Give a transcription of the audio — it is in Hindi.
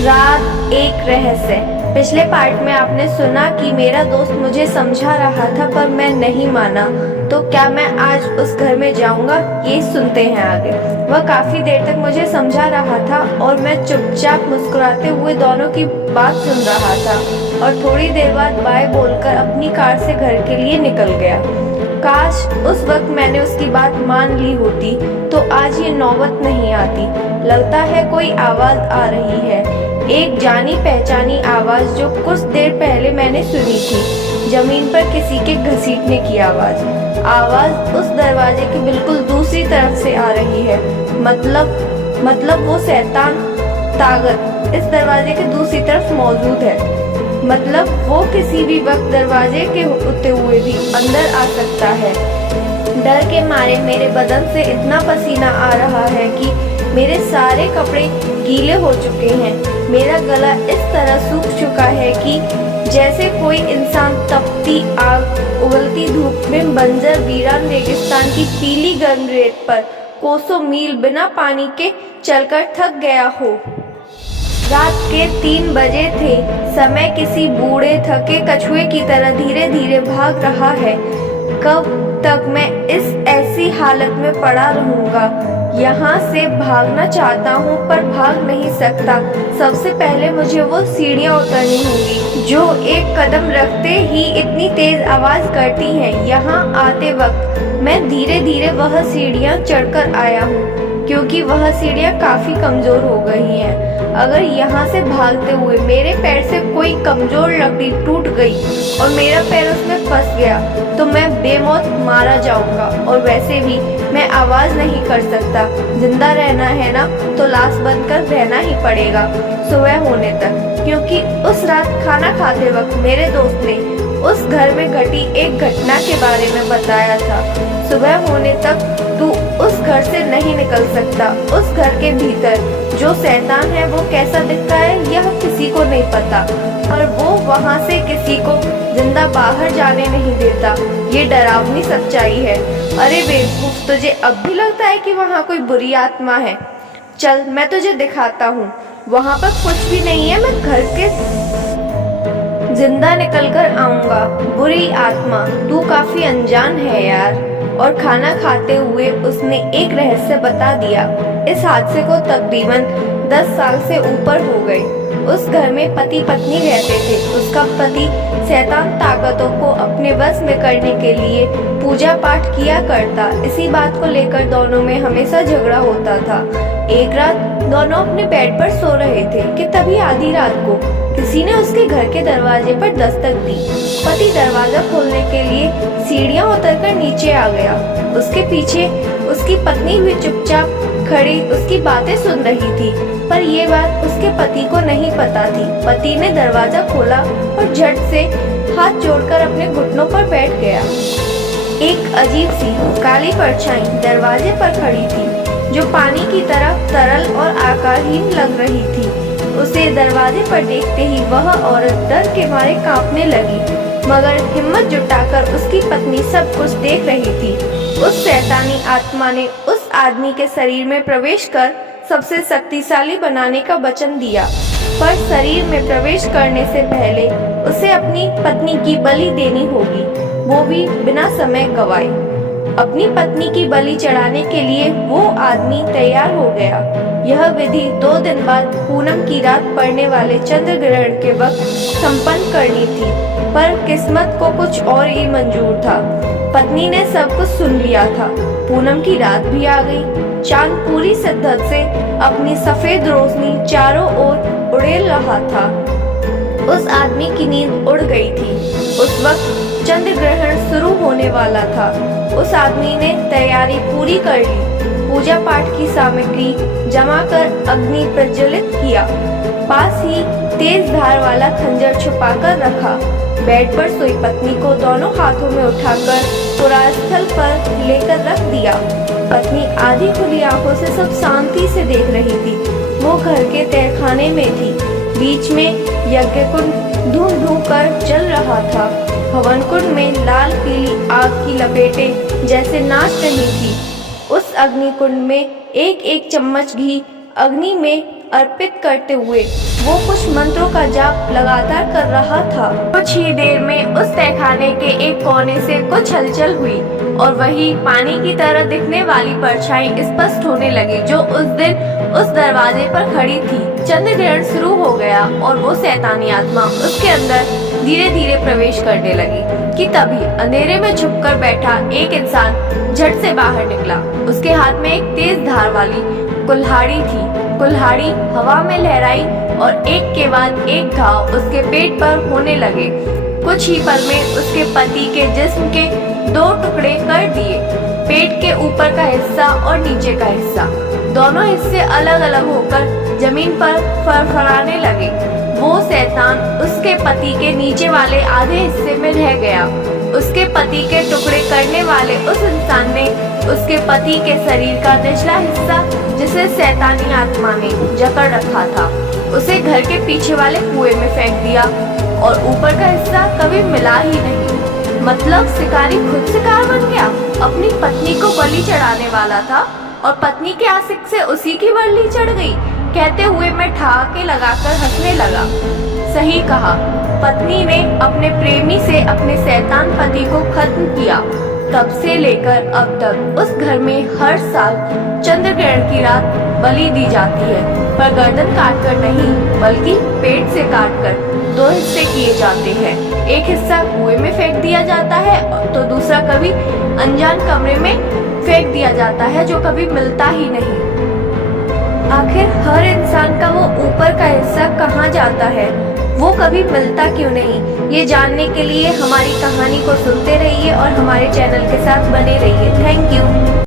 रात एक रहस्य। पिछले पार्ट में आपने सुना कि मेरा दोस्त मुझे समझा रहा था पर मैं नहीं माना। तो क्या मैं आज उस घर में जाऊंगा, ये सुनते हैं आगे। वह काफी देर तक मुझे समझा रहा था और मैं चुपचाप मुस्कुराते हुए दोनों की बात सुन रहा था और थोड़ी देर बाद बाय बोलकर अपनी कार से घर के लिए निकल गया। काश उस वक्त मैंने उसकी बात मान ली होती तो आज ये नौबत नहीं आती। लगता है कोई आवाज आ रही है, एक जानी पहचानी आवाज जो कुछ देर पहले मैंने सुनी थी। जमीन पर किसी के घसीटने की आवाज उस दरवाजे की बिल्कुल दूसरी तरफ से आ रही है। मतलब वो शैतान ताकत इस दरवाजे के दूसरी तरफ मौजूद है। मतलब वो किसी भी वक्त दरवाजे के होते हुए भी अंदर आ सकता है। डर के मारे मेरे बदन से इतना पसीना आ रहा है कि मेरे सारे कपड़े गीले हो चुके हैं। मेरा गला इस तरह सूख चुका है कि जैसे कोई इंसान तपती आग, उगलती धूप में बंजर वीरान रेगिस्तान की पीली गर्म रेत पर कोसों मील बिना पानी के चलकर थक गया हो। रात के 3 बजे थे। समय किसी बूढ़े थके कछुए की तरह धीरे धीरे भाग रहा है। कब तक मैं इस ऐसी हालत में पड़ा रहूंगा? यहाँ से भागना चाहता हूँ पर भाग नहीं सकता। सबसे पहले मुझे वो सीढ़ियाँ उतरनी होंगी जो एक कदम रखते ही इतनी तेज आवाज करती हैं। यहाँ आते वक्त मैं धीरे धीरे वह सीढ़ियाँ चढ़कर आया हूँ क्योंकि वह सीढ़ियाँ काफी कमजोर हो गई हैं। अगर यहाँ से भागते हुए मेरे पैर से कोई कमजोर लकड़ी टूट गई और मेरा पैर उसमें फंस गया तो मैं बेमौत मारा जाऊंगा। और वैसे भी मैं आवाज नहीं कर सकता। जिंदा रहना है ना तो लाश बनकर रहना ही पड़ेगा सुबह होने तक। क्योंकि उस रात खाना खाते वक्त मेरे दोस्त ने उस घर में घटी एक घटना के बारे में बताया था। सुबह होने तक तू उस घर से नहीं निकल सकता। उस घर के भीतर जो शैतान है वो कैसा दिखता है यह किसी को नहीं पता और वो वहाँ से किसी को जिंदा बाहर जाने नहीं देता। ये डरावनी सच्चाई है। अरे बेवकूफ, तुझे अब भी लगता है कि वहाँ कोई बुरी आत्मा है? चल मैं तुझे दिखाता हूँ। वहाँ पर कुछ भी नहीं है। मैं घर के जिंदा निकल कर आऊंगा। बुरी आत्मा, तू काफी अनजान है यार। और खाना खाते हुए उसने एक रहस्य बता दिया। इस हादसे को तकरीबन 10 साल से ऊपर हो गए। उस घर में पति पत्नी रहते थे। उसका पति शैतान ताकतों को अपने बस में करने के लिए पूजा पाठ किया करता। इसी बात को लेकर दोनों में हमेशा झगड़ा होता था। एक रात दोनों अपने बेड पर सो रहे थे कि तभी आधी रात को किसी ने उसके घर के दरवाजे पर दस्तक दी। पति दरवाजा खोलने के लिए सीढ़ियां उतरकर नीचे आ गया। उसके पीछे उसकी पत्नी भी चुपचाप खड़ी उसकी बातें सुन रही थी, पर ये बात उसके पति को नहीं पता थी। पति ने दरवाजा खोला और झट से हाथ जोड़कर अपने घुटनों पर बैठ गया। एक अजीब सी काली परछाई दरवाजे पर खड़ी थी जो पानी की तरह तरल और आकारहीन लग रही थी। उसे दरवाजे पर देखते ही वह औरत डर के मारे कांपने लगी, मगर हिम्मत जुटाकर उसकी पत्नी सब कुछ देख रही थी। उस शैतानी आत्मा ने उस आदमी के शरीर में प्रवेश कर सबसे शक्तिशाली बनाने का वचन दिया, पर शरीर में प्रवेश करने से पहले उसे अपनी पत्नी की बलि देनी होगी, वो भी बिना समय गवाए। अपनी पत्नी की बलि चढ़ाने के लिए वो आदमी तैयार हो गया। यह विधि 2 दिन बाद पूनम की रात पड़ने वाले चंद्र ग्रहण के वक्त संपन्न करनी थी, पर किस्मत को कुछ और ही मंजूर था। पत्नी ने सब कुछ सुन लिया था। पूनम की रात भी आ गई। चांद पूरी शिद्दत से अपनी सफेद रोशनी चारों ओर उड़ेल रहा था। उस आदमी की नींद उड़ गई थी। उस वक्त चंद्र ग्रहण शुरू होने वाला था। उस आदमी ने तैयारी पूरी कर ली। पूजा पाठ की सामग्री जमा कर अग्नि प्रज्वलित किया। पास ही तेज धार वाला खंजर छुपाकर रखा। बेड पर सोई पत्नी को दोनों हाथों में उठाकर पुरास्थल पर लेकर रख दिया। पत्नी आधी खुली आंखों से सब शांति से देख रही थी। वो घर के तहखाने में थी। बीच में यज्ञ कुंड धूम धूम कर जल रहा था। हवन कुंड में लाल पीली आग की लपेटें जैसे नाच रही थी। उस अग्नि कुंड में एक एक चम्मच घी अग्नि में अर्पित करते हुए वो कुछ मंत्रों का जाप लगातार कर रहा था। कुछ ही देर में उस तहखाने के एक कोने से कुछ हलचल हुई और वही पानी की तरह दिखने वाली परछाई स्पष्ट होने लगी जो उस दिन उस दरवाजे पर खड़ी थी। चंद्र ग्रहण शुरू हो गया और वो शैतानी आत्मा उसके अंदर धीरे धीरे प्रवेश करने लगी कि तभी अंधेरे में छुपकर बैठा एक इंसान झट से बाहर निकला। उसके हाथ में एक तेज धार वाली कुल्हाड़ी थी। कुल्हाड़ी हवा में लहराई और एक के बाद एक घाव उसके पेट पर होने लगे। कुछ ही पल में उसके पति के जिस्म के 2 टुकड़े कर दिए, पेट के ऊपर का हिस्सा और नीचे का हिस्सा। दोनों हिस्से अलग अलग होकर जमीन पर फड़फड़ाने लगे। वो शैतान उसके पति के नीचे वाले आधे हिस्से में रह गया। उसके पति के टुकड़े करने वाले उस इंसान ने उसके पति के शरीर का निचला हिस्सा, जिसे शैतानी आत्मा ने जकड़ रखा था, उसे घर के पीछे वाले कुएं में फेंक दिया और ऊपर का हिस्सा कभी मिला ही नहीं। मतलब शिकारी खुद शिकार बन गया। अपनी पत्नी को बलि चढ़ाने वाला था और पत्नी के आशिक से उसी की बलि चढ़ गई। कहते हुए मैं ठहाके लगाकर हंसने लगा। सही कहा, पत्नी ने अपने प्रेमी से अपने शैतान पति को खत्म किया। तब से लेकर अब तक उस घर में हर साल चंद्र ग्रहण की रात बलि दी जाती है, पर गर्दन काटकर नहीं बल्कि पेट से काटकर 2 हिस्से किए जाते हैं। एक हिस्सा कुएं में फेंक दिया जाता है तो दूसरा कभी अनजान कमरे में फेंक दिया जाता है जो कभी मिलता ही नहीं। आखिर हर इंसान का वो ऊपर का हिस्सा कहाँ जाता है, वो कभी मिलता क्यों नहीं? ये जानने के लिए हमारी कहानी को सुनते रहिए और हमारे चैनल के साथ बने रहिए। Thank you.